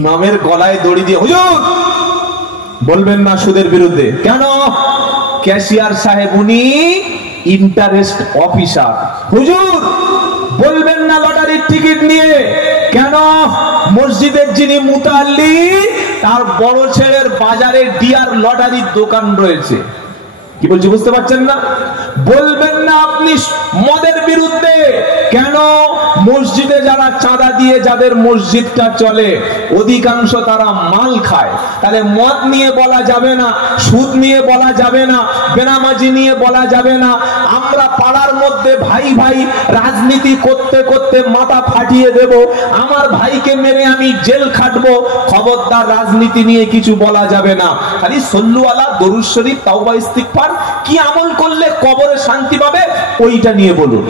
ইমামের গলায় দড়ি দিয়ে, হুজুর বলবেন না সুদের বিরুদ্ধে। কেন? ক্যাশিয়ার সাহেব উনি ইন্টারেস্ট অফিসার। হুজুর বলবেন না লটারির টিকিট নিয়ে। কেন? মসজিদের যিনি মুতাল্লি তার বড় ছেলের বাজারে ডিয়ার লটারির দোকান রয়েছে। কি বলছি বুঝতে পারছেন না? বলবেন না আপনি মদের বিরুদ্ধে। কেন? মসজিদে যারা চাঁদা দিয়ে যাদের মসজিদটা চলে অধিকাংশ তারা মাল খায়। তাহলে মদ নিয়ে বলা যাবে না, সুদ নিয়ে বলা যাবে না, বেনামাজি নিয়ে বলা যাবে না। আমরা পাড়ার মধ্যে ভাই ভাই রাজনীতি করতে করতে মাথা ফাটিয়ে দেব, আমার ভাইকে মেরে আমি জেল খাটবো, খবরদার রাজনীতি নিয়ে কিছু বলা যাবে না। খালি সল্লু আলা, দরুদ শরীফ, তাওবা ইস্তিগফার, কি আমল করলে কবরে শান্তি পাবে ওইটা নিয়ে বলুন।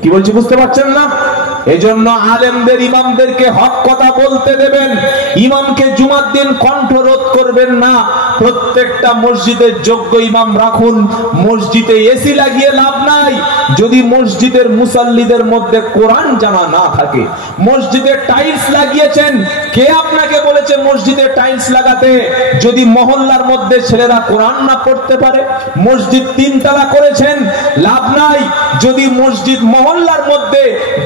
কি বলছি বুঝতে পারছেন না? এজন্য আলেমদের ইমামদেরকে হক কথা বলতে দেবেন। ইমামকে জুমার দিন কণ্ঠরোধ করবেন না। প্রত্যেকটা মসজিদের যোগ্য ইমাম রাখুন। মসজিদে এসি লাগিয়ে লাভ নাই যদি মসজিদের মুসাল্লিদের মধ্যে কোরআন জানা না থাকে। মসজিদে টাইলস লাগিয়েছেন, কে আপনাকে বলেছে মসজিদে টাইলস লাগাতে যদি মহল্লার মধ্যে ছেলেরা কোরআন না পড়তে পারে? মসজিদ তিনতলা করেছেন, লাভ নাই যদি মসজিদ মহল্লার মধ্যে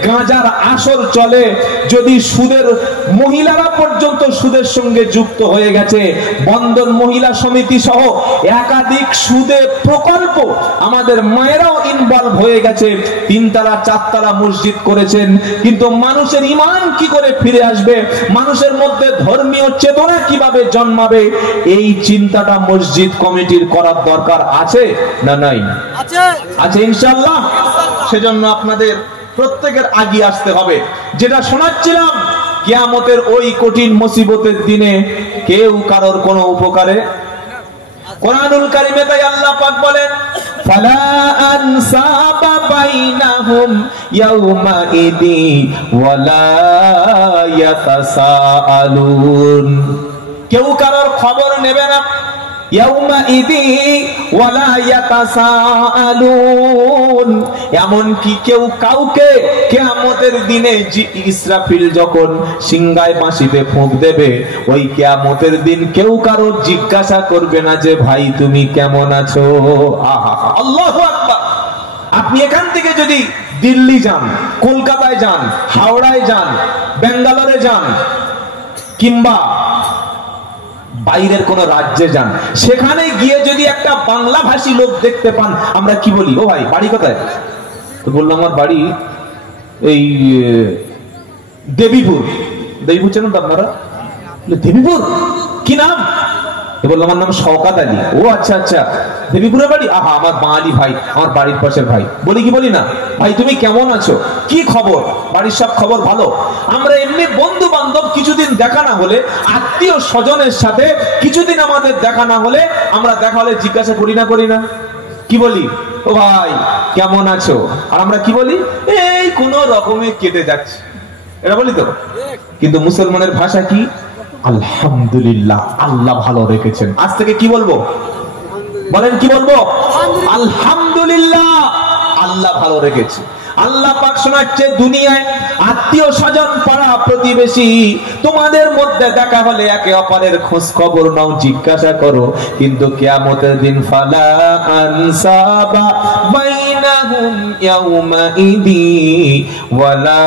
গাঁজার আসর চলে, যদি সুদের মহিলারা পর্যন্ত সুদের সঙ্গে যুক্ত হয়ে গেছে, বন্ধন মহিলা সমিতি সহ একাধিক সুদে প্রকল্প আমাদের মায়েরাও ইনভলভ হয়ে গেছে, তিনতলা চারতলা মসজিদ করেছেন। কিন্তু মানুষের ঈমান কি করে ফিরে আসবে, মানুষের মধ্যে ধর্মীয় চেতনা কিভাবে জন্মাবে, এই চিন্তাটা মসজিদ কমিটির করার দরকার আছে না নাই? আছে ইনশাআল্লাহ। সেজন্য আপনাদের প্রত্যেকের আগিয়ে আসতে হবে। যেটা শোনাচ্ছিলাম, কিয়ামতের ওই কঠিন মুসিবতের দিনে কেউ কারোর কোনো উপকারে, কোরআনুল কারীমে তাই আল্লাহ পাক বলেন, ফালা আনসাবা বাইনাহুম ইয়াউমা ইদি ওয়ালা ইয়াতাসাআলুন। কেউ কারোর খবর নেবে না। ইয়াউমাইদি ওয়ালা ইয়াতাসাআলুন, এমনকি কেউ কাউকে কিয়ামতের দিনে ইসরাফিল যখন সিংহায় বাঁশিতে ফুঁক দেবে, ওই কিয়ামতের দিন কেউ কারো জিজ্ঞাসা করবে না যে ভাই তুমি কেমন আছো। আহা, আল্লাহু আকবার। আপনি এখান থেকে যদি দিল্লি যান, কলকাতায় যান, হাওড়ায় যান, বেঙ্গালোরে যান, কিংবা বাইরের কোন রাজ্যে যান, সেখানে গিয়ে যদি একটা বাংলা ভাষী লোক দেখতে পান, আমরা কি বলি? ও ভাই বাড়ি কোথায়? তো বললাম আমার বাড়ি এই দেবীপুর। দেবীপুর চেনেন তো আপনারা? দেবীপুর কি নাম? বললাম আমার নাম শওকত আলী। ও আচ্ছা আচ্ছা, দেবীপুরের বাড়ি? আহা, আমার বাঙালি ভাই, আমার বাড়ির পাশের ভাই। বলি কি বলি না, ভাই তুমি কেমন আছো, কি খবর? বাড়ির সব খবর ভালো। আমরা এমনি বন্ধু বান্ধব কিছুদিন দেখা না হলে, আত্মীয় স্বজনের সাথে কিছুদিন আমাদের দেখা না হলে, আমরা দেখা হলে জিজ্ঞাসা করি না, করি না? কি বলি? ও ভাই কেমন আছো? আর আমরা কি বলি? এই কোন রকমে কেটে যাচ্ছে, এটা বলি তো। কিন্তু মুসলমানের ভাষা কি? আলহামদুলিল্লাহ, আল্লাহ ভালো রেখেছেন। আজ থেকে কি বলবো? বলেন কি বলবো? আলহামদুলিল্লাহ, আল্লাহ ভালো রেখেছে। আল্লাহ পাক শোনাচ্ছে, দুনিয়ায় আত্মীয় স্বজন, পাড়া প্রতিবেশী তোমাদের মধ্যে দেখা হলে একে অপরের খোঁজ খবর নাও, জিজ্ঞাসা করো। কিন্তু কিয়ামতের দিন ফালা আনসাবা বাইনাহুম ইয়াউমাইদি ওয়ালা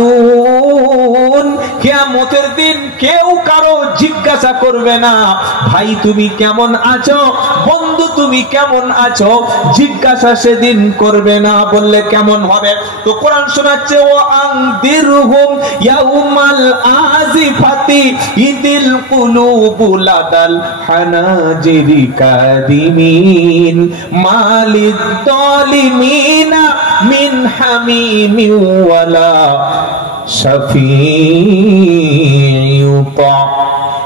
ইয়াতাসাআলুন। কিয়ামতের দিন কেউ কারো জিজ্ঞাসা করবে না ভাই তুমি কেমন আছো, বন্ধু তুমি কেমন আছো, জিজ্ঞাসা সেদিন করবে না। বললে কেমন হবে? তো কোরআন শোনাচ্ছে, ও আনদিরহুম ইয়াউমাল আজিফাতি ইদিল কুলুবু লাদাল হানাজিরি কাদিমিন মালিদ যালিমিনা মিন হামিমিন ওয়ালা শাফিউতা।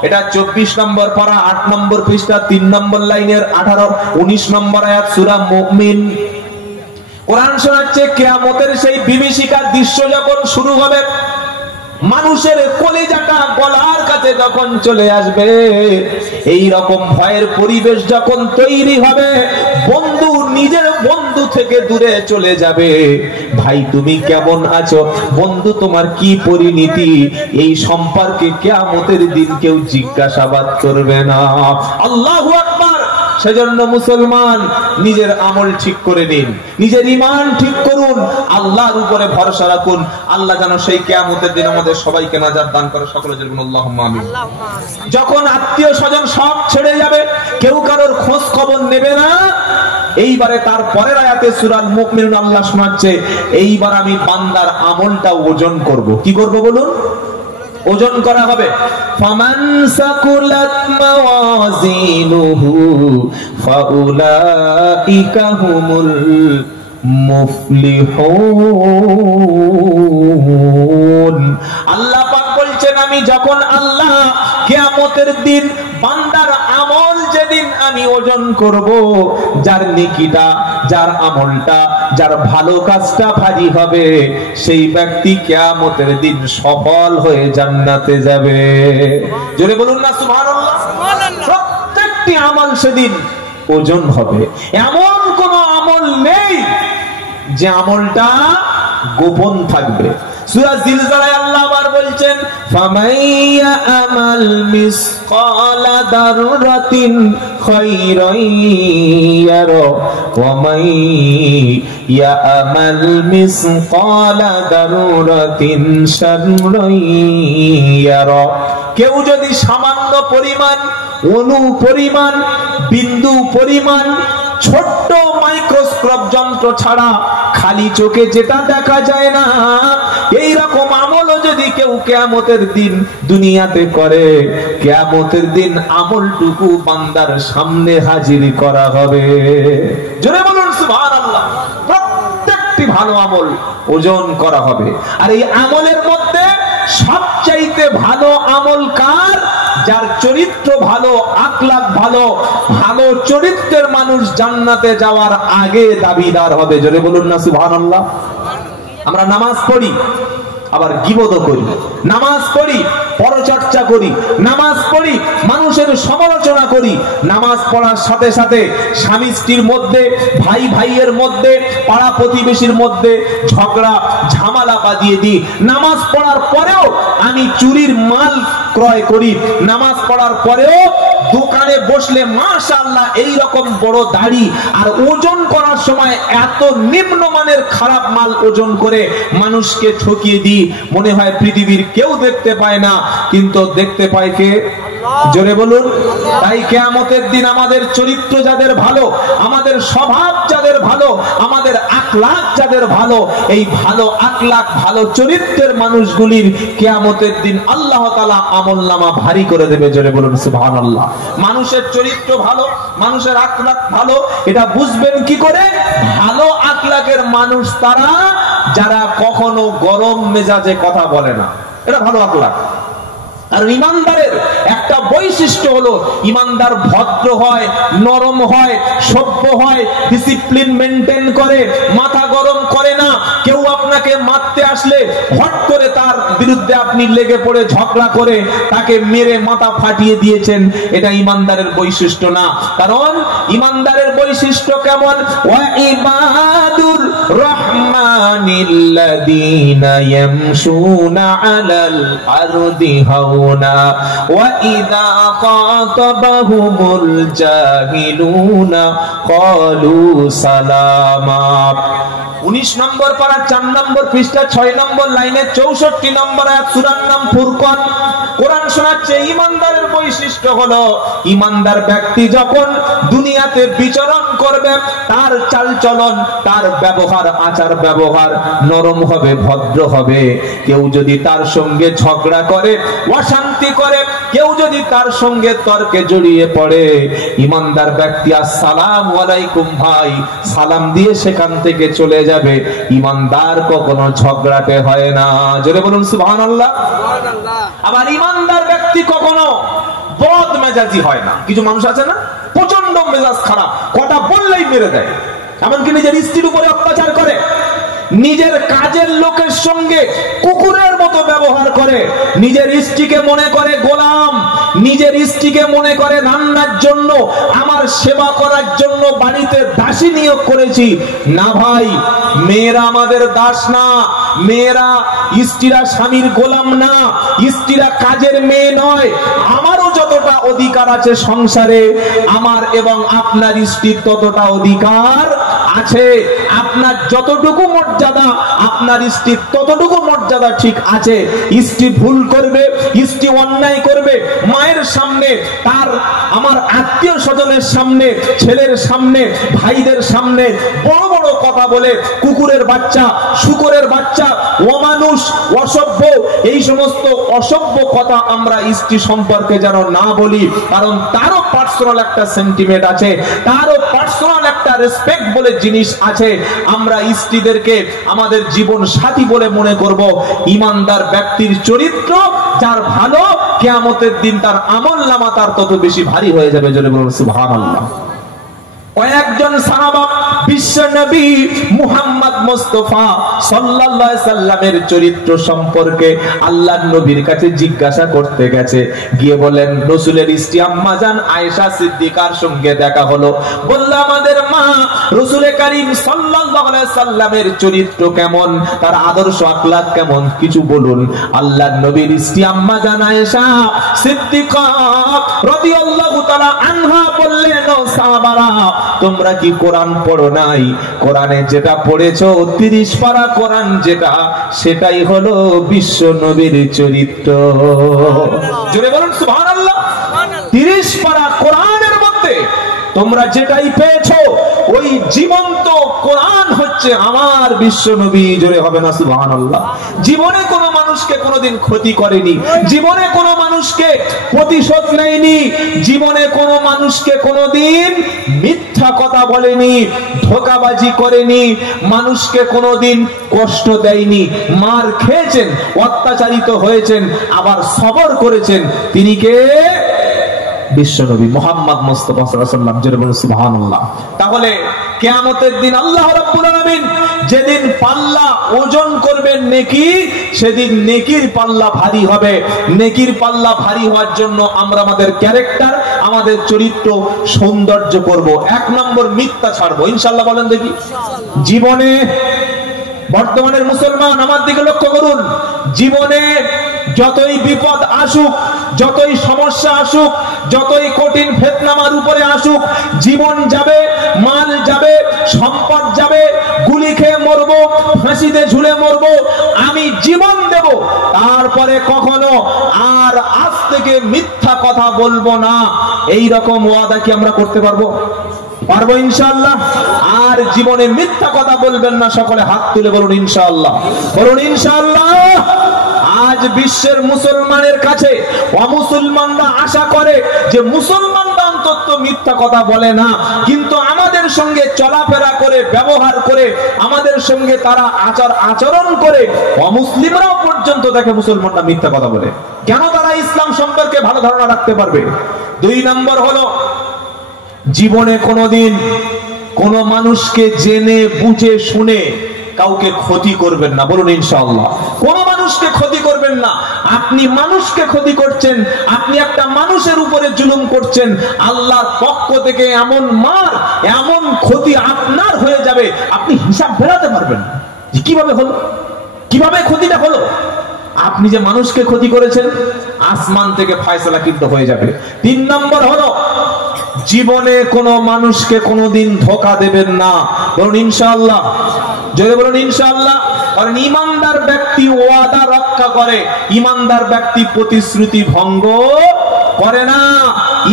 এটা 24 নম্বর পারা, 8 নম্বর পৃষ্ঠা, 3 নম্বর লাইনের 18 19 নম্বর আয়াত, সূরা মুমিন। কোরআন শোনাচ্ছে, কিয়ামতের সেই বিভীষিকার দৃশ্য যখন শুরু হবে, মানুষের কলিজাটা গলার কাছে যখন চলে আসবে, এই রকম ভয়ের পরিবেশ যখন তৈরি হবে, বন্ধু নিজের বন্ধু থেকে দূরে চলে যাবে। ভাই তুমি কেমন আছো, বন্ধু তোমার কি পরিণতি, এই সম্পর্কে কিয়ামতের দিন কেউ জিজ্ঞাসাবাদ করবে না। আল্লাহু আকবার। সেজন্য মুসলমান নিজের আমল ঠিক করে নিন, নিজের ঈমান ঠিক করুন, আল্লাহর উপরে ভরসা রাখুন। আল্লাহ যেন সেই কিয়ামতের দিন আমাদের সবাইকে নাজাত দান করে। সকলে বলুন আল্লাহুম্মা আমিন। যখন আত্মীয় স্বজন সব ছেড়ে যাবে, কেউ কারোর খোঁজ খবর নেবে না, এইবারে তার পরের আয়াতে সূরাল মুমিনুন আল্লাহ শোনাচ্ছে, এইবার আমি বান্দার আমলটা ওজন করব। কি করব বলুন? ওজন করা হবে। ফামান সাকুলাত মাওয়াজিনুহু ফাউলাইকা হুমুল মুফলিহুন। আল্লাহ পাক বলছেন, আমি যখন আল্লাহ কিয়ামতের দিন বান্দার আমল যেদিন আমি ওজন করব, যার নেকিটা, যার আমলটা, যার ভালো কাজটা ভারী হবে, সেই ব্যক্তি কিয়ামতের দিন সফল হয়ে জান্নাতে যাবে। জোরে বলুন না সুবহানাল্লাহ। প্রত্যেকটি আমল সেদিন ওজন হবে। এমন কোন আমল নেই যে আমলটা গোপন থাকবে। সূরা জিলজালায় আল্লাহ আবার বলছেন, ফামাইয়া আমাল মিসকালা দাররাতিন খায়রান ইয়ারা ওয়া মাইয়া আমাল মিসকালা দাররাতিন শাররান ইয়ারা। কেউ যদি সামান্য পরিমাণ, অণু পরিমাণ, বিন্দু পরিমাণ, ছোট্ট মাইক্রোস্কোপ যন্ত্র ছাড়া খালি চোখে যেটা দেখা যায় না, এই রকম আমলও যদি কেউ কিয়ামতের দিন দুনিয়াতে করে, কিয়ামতের দিন আমলটুকু বান্দার সামনে হাজির করা হবে। জোরে বলুন সুবহানাল্লাহ। প্রত্যেকটি ভালো আমল ওজন করা হবে। আর এই আমলের মধ্যে সবচাইতে ভালো আমল কার? যার চরিত্র ভালো, আখলাক ভালো, ভালো চরিত্রের মানুষ জান্নাতে যাওয়ার আগে দাবিদার হবে। জোরে বলুন না সুবহানাল্লাহ। আমরা নামাজ পড়ি, আবার গীবত করি, নামাজ পড়ি, পরচর্চা করি, নামাজ পড়ি, মানুষের সমালোচনা করি, নামাজ পড়ার সাথে সাথে স্বামী স্ত্রীর মধ্যে, ভাই ভাইয়ের মধ্যে, পাড়া প্রতিবেশীর মধ্যে ঝগড়া ঝামেলা বাঁধিয়ে দিই। নামাজ পড়ার পরেও আমি চুরির মাল ক্রয় করি। নামাজ পড়ার পরেও দোকানে বসলে মাশাআল্লাহ এই রকম বড় দাড়ি, আর ওজন করার সময় এত নিম্নমানের খারাপ মাল ওজন করে মানুষকে ঠকিয়ে দিই। মনে হয় পৃথিবীর কেউ দেখতে পায় না, কিন্তু দেখতে পায় কে? জোরে বলুন। তাই কিয়ামতের দিন আমাদের চরিত্র যাদের ভালো, আমাদের স্বভাব যাদের ভালো, আমাদের আখলাক যাদের ভালো, এই ভালো আখলাক, ভালো চরিত্রের মানুষগুলির কিয়ামতের দিন আল্লাহ তাআলা আমলনামা ভারী করে দেবে। জোরে বলুন সুবহানাল্লাহ। মানুষের চরিত্র ভালো, মানুষের আখলাক ভালো, এটা বুঝবেন কি করে? ভালো আখলাকের মানুষ তারা যারা কখনো গরম মেজাজে কথা বলে না, এটা ভালো আখলাক। আর ইমানদারের একটা বৈশিষ্ট্য হলো, ইমানদার ভদ্র হয়, নরম হয়, সভ্য হয়, ডিসিপ্লিন মেনটেন করে, মাথা গরম করে না। কেউ আপনাকে মারতে আসলে হট করে তার বিরুদ্ধে আপনি লেগে পড়ে ঝগড়া করে তাকে মেরে মাথা ফাটিয়ে দিয়েছেন, এটা ইমানদারের বৈশিষ্ট্য না। কারণ ইমানদারের বৈশিষ্ট্য কেমন? ওয়া ইবাদুর রাহমানিল্লাযীনা ইয়ামশুনা আলাল আরদি হাওনা ওয়া ইযা খাতাবাহুমুল জাহিলুনা ক্বালু সালামা। 19 নম্বর পারা 4 নম্বর পৃষ্ঠা 6 নম্বর লাইনে 64 নম্বর আয়াত, সূরার নাম ফুরকান। কোরআন শোনাচ্ছে ঈমানদারের বৈশিষ্ট্য হলো, ঈমানদার ব্যক্তি যখন দুনিয়াতে বিচরণ করবে, তার চালচলন, তার ব্যবহার, আচার ব্যবহার নরম হবে, ভদ্র হবে। কেউ যদি তার সঙ্গে ঝগড়া করে, অশান্তি করে, কেউ যদি তার সঙ্গে তর্কে জড়িয়ে পড়ে, ঈমানদার ব্যক্তি আসসালামু আলাইকুম ভাই সালাম দিয়ে সেখান থেকে চলে যাবে। ঈমানদার কখনো ঝগড়াটে হয় না। জোরে বলুন সুবহানাল্লাহ। আবার ঈমানদার ব্যক্তি কখনো বদমেজাজি হয় না। কিছু মানুষ আছে না, প্রচন্ড মেজাজ খারাপ, কথা বললেই মেরে দেয়, এমনকি নিজের স্ত্রীর উপরে অত্যাচার করে, নিজের কাজের লোকের সঙ্গে কুকুরের মতো ব্যবহার করে, নিজের স্ত্রীকে মনে করে গোলাম, নিজের স্ত্রীকে মনে করে রান্নার জন্য, আমার সেবা করার জন্য বাড়িতে দাসী নিয়োগ করেছি। না ভাই, মেয়েরা আমাদের দাস না, মেয়েরা স্ত্রীরা স্বামীর গোলাম না, স্ত্রীরা কাজের মেয়ে নয়। আমারও যতটা অধিকার আছে সংসারে, আমার এবং আপনার স্ত্রীর ততটা অধিকার আছে। আপনার যতটুকু মর্যাদা, আপনার স্ত্রীর ততটুকু মর্যাদা ঠিক আছে। স্ত্রী ভুল করবে, স্ত্রী অন্যায় করবে, মায়ের সামনে, তার আমার আত্মীয় স্বজনের সামনে, ছেলের সামনে, ভাইদের সামনে বড় বড় কথা বলে কুকুরের বাচ্চা, শুকরের বাচ্চা, অমানুষ, অসভ্য, এই সমস্ত অসভ্য কথা আমরা স্ত্রী সম্পর্কে যেন না বলি। কারণ তারও পার্সোনাল একটা সেন্টিমেন্ট আছে, তারও পার্সোনাল একটা রেসপেক্ট বলে জিনিস আছে। আমরা স্ত্রীদেরকে আমাদের জীবন সাথী বলে মনে করব। ইমানদার ব্যক্তির চরিত্র যার ভালো, কিয়ামতের দিন তার আমলনামা তার তত বেশি ভারী হয়ে যাবে। জোরে বলুন সুবহানাল্লাহ। কয়েকজন সাহাবা বিশ্ব নবী মুহাম্মদ মুস্তাফা সাল্লাল্লাহু আলাইহি সাল্লামের চরিত্র সম্পর্কে আল্লাহর নবীর কাছে জিজ্ঞাসা করতে গেছে। গিয়ে বলেন, রাসূলের স্ত্রী আম্মা জান আয়েশা সিদ্দিকার সঙ্গে দেখা হলো। বলল, আমাদের মা রাসূল করিম সাল্লাল্লাহু আলাইহি সাল্লামের চরিত্র কেমন, তার আদর্শ আখলাক কেমন, কিছু বলুন। আল্লাহর নবীর স্ত্রী আম্মা জান আয়েশা সিদ্দিকা রাদিয়াল্লাহু তাআলা আনহা বললেন, ও সাহাবারা, তোমরা কি কোরআন পড়ো নাই? কোরআনে যেটা পড়েছো 30 পারা কোরআন যেটা, সেটাই হলো বিশ্ব নবীর চরিত্র। জোরে বলুন সুবহানাল্লাহ। 30 পারা কোরআনের মধ্যে তোমরা যেটাই পেয়েছো, ওই জীবন্ত কোরআন হচ্ছে আমার বিশ্ব নবী। জোরে হবে না সুবহানাল্লাহ। জীবনে কোনো মানুষকে কোনোদিন ক্ষতি করেনি, জীবনে কোনো মানুষকে প্রতিশোধ নেয়নি, জীবনে কোনো মানুষকে কোনোদিন মিথ্যা কথা বলেনি, ধোঁকাবাজি করেনি, মানুষকে কোনোদিন কষ্ট দেয়নি। মার খেয়েছেন, অত্যাচারিত হয়েছেন, আবার সবর করেছেন। তিনি কে? বিশ্বনবী মুহাম্মদ মুস্তাফা সাল্লাল্লাহু আলাইহি ওয়াসাল্লাম। জোরে বলুন সুবহানাল্লাহ। তাহলে কিয়ামতের দিন আল্লাহ রাব্বুল আলামিন যেদিন পাল্লা ওজন করবেন নেকি, সেদিন নেকির পাল্লা ভারী হবে। নেকির পাল্লা ভারী হওয়ার জন্য আমরা আমাদের ক্যারেক্টার, আমাদের চরিত্র সৌন্দর্য করব। 1 নম্বর মিথ্যা ছাড়বো ইনশাআল্লাহ। বলেন দেখি। জীবনে বর্তমানের মুসলমান আমার দিকে লক্ষ্য করুন, জীবনে যতই বিপদ আসুক, যতই সমস্যা আসুক, যতই কঠিন ফিতনার উপরে আসুক, জীবন যাবে, মাল যাবে, সম্পদ যাবে, গুলি খেয়ে মরবো, ফাঁসিতে ঝুলে মরবো, আমি জীবন দেব, তারপরে কখনো আর আজ থেকে মিথ্যা কথা বলবো না। এই রকম ওয়াদা কি আমরা করতে পারবো? পারবো ইনশাআল্লাহ। আর জীবনে মিথ্যা কথা বলবেন না। সকলে হাত তুলে বলুন ইনশাআল্লাহ। বলুন ইনশাআল্লাহ। আজ বিশ্বের মুসলমানের কাছে অমুসলমানরা আশা করে যে মুসলমানরা অন্তত মিথ্যা কথা বলে না, কিন্তু আমাদের সঙ্গে চলাফেরা করে, ব্যবহার করে, আমাদের সঙ্গে তারা আচরণ করে, অমুসলিমরাও পর্যন্ত দেখে মুসলমানরা মিথ্যা কথা বলে। কেন? তারা ইসলাম সম্পর্কে ভালো ধারণা রাখতে পারবে। 2 নম্বর হলো, জীবনে কোনোদিন কোন মানুষকে জেনে বুঝে শুনে কাউকে ক্ষতি করবেন না। বলুন ইনশাআল্লাহ। কোন মানুষকে ক্ষতি করবেন না। আপনি মানুষকে ক্ষতি করছেন, আপনি একটা মানুষের উপরে জুলুম করছেন, আল্লাহর পক্ষ থেকে এমন মার, এমন ক্ষতি আপনার হয়ে যাবে, আপনি হিসাব ফেরাতে পারবেন না যে কিভাবে হলো, কিভাবে ক্ষতিটা হলো। আপনি যে মানুষকে ক্ষতি করেছেন, আসমান থেকে ফয়সালা কিন্তু হয়ে যাবে। 3 নম্বর হলো, জীবনে কোনো মানুষকে কোনোদিন ধোঁকা দেবেন না। বলুন ইনশাআল্লাহ। জোরে বলুন ইনশাআল্লাহ। কারণ ইমানদার ব্যক্তি ওয়াদা রক্ষা করে, ইমানদার ব্যক্তি প্রতিশ্রুতি ভঙ্গ করে না।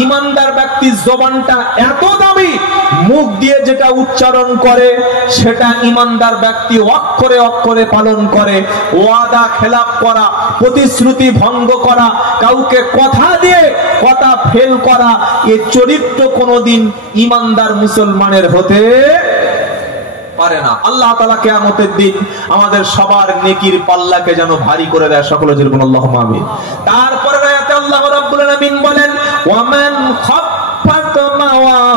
ইমানদার ব্যক্তির জবানটা এত দামি, মুখ দিয়ে যেটা উচ্চারণ করে সেটা ইমানদার ব্যক্তি অক্ষরে অক্ষরে পালন করে। ওয়াদা খেলাপ করা, প্রতিশ্রুতি ভঙ্গ করা, কাউকে কথা দিয়ে কথা ফেল করা, এই চরিত্র কোনোদিন ইমানদার মুসলমানের হতে পারে না। আল্লাহ তাআলা কিয়ামতের দিন আমাদের সবার নেকির পাল্লাকে যেন ভারী করে দেয়। সকলে জোরে বলুন আল্লাহুম্মা আমিন। তারপরে আয়াতে আল্লাহ রাব্বুল আলামিন বলেন, ওয়ামান খাফফাত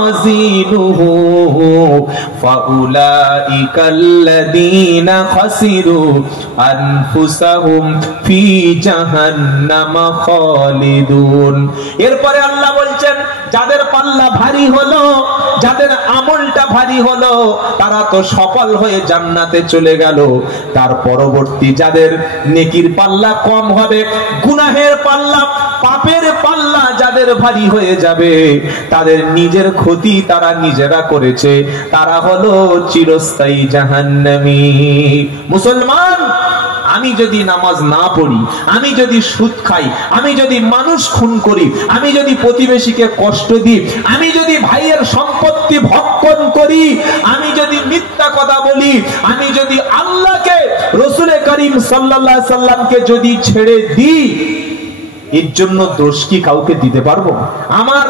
মাওয়াজিনুহু ফাউলাইকাল্লাযীনা খাসিরু আনফুসাহুম ফি জাহান্নামা খালিদুন। এরপরে আল্লাহ বলছেন, যাদের পাল্লা ভারী হলো, যাদের আমলটা ভারী হলো, তারা তো সফল হয়ে জান্নাতে চলে গেল। তার পরবর্তী যাদের নেকির পাল্লা কম হবে, গুনাহের পাল্লা, পাপের পাল্লা যাদের ভারী হয়ে যাবে, তাদের নিজের ক্ষতি তারা নিজেরা করেছে, তারা হলো চিরস্থায়ী জাহান্নামী। মুসলমান, আমি যদি নামাজ না পড়ি, আমি যদি সুদ খাই, আমি যদি মানুষ খুন করি, আমি যদি প্রতিবেশীকে কষ্ট দিই, আমি যদি ভাইয়ের সম্পত্তি ভক্ষণ করি, আমি যদি মিথ্যা কথা বলি, আমি যদি আল্লাহকে, রাসূল করিম সাল্লাল্লাহু আলাইহি সাল্লামকে যদি ছেড়ে দিই, এর জন্য দোষ কি কাউকে দিতে পারবো? আমার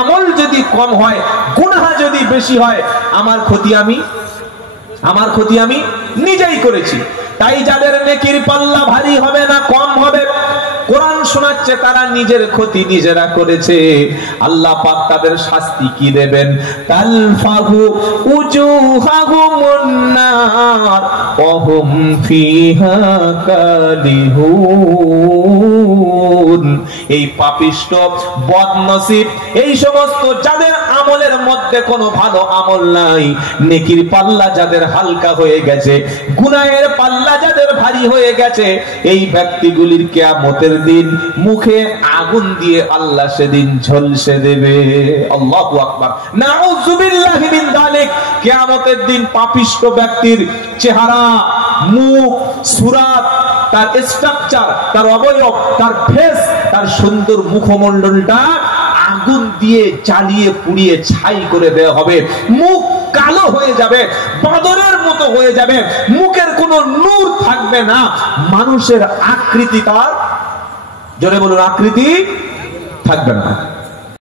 আমল যদি কম হয়, গুনাহ যদি বেশি হয়, আমার ক্ষতি আমি নিজেই করেছি। তাই যাদের নেকির পাল্লা ভারী হবে না, কম হবে, কোরআন শোনাচ্ছে তারা নিজের ক্ষতি নিজেরা করেছে। আল্লাহ পাক তাদের শাস্তি কি দেবেন? তালফাহু উজুহাহুমুন নার ওয়া হুম ফিহা কালিহুন। এই পাপিষ্ঠ, বদনসিব, এই সমস্ত যাদের আমলের মধ্যে কোনো ভালো আমল নাই, নেকির পাল্লা যাদের হালকা হয়ে গেছে, গুনাহের পাল্লা যাদের ভারী হয়ে গেছে, এই ব্যক্তিগুলির কিয়ামতের দিন মুখে আগুন দিয়ে আল্লাহ সেদিন ঝলসে দেবে। আল্লাহু আকবার, নাউযুবিল্লাহি মিন যালিক। কিয়ামতের দিন পাপিষ্ঠ ব্যক্তির চেহারা, মুখ, সুরাত, তার স্ট্রাকচার, তার অবয়ব, তার ফেস, তার সুন্দর মুখমণ্ডলটা আগুন দিয়ে জ্বালিয়ে পুড়িয়ে ছাই করে দেওয়া হবে। মুখ কালো হয়ে যাবে, বাদরের মতো হয়ে যাবে, মুখের কোনো নূর থাকবে না, মানুষের আকৃতি, তার, জোরে বলুন, আকৃতি থাকবে না।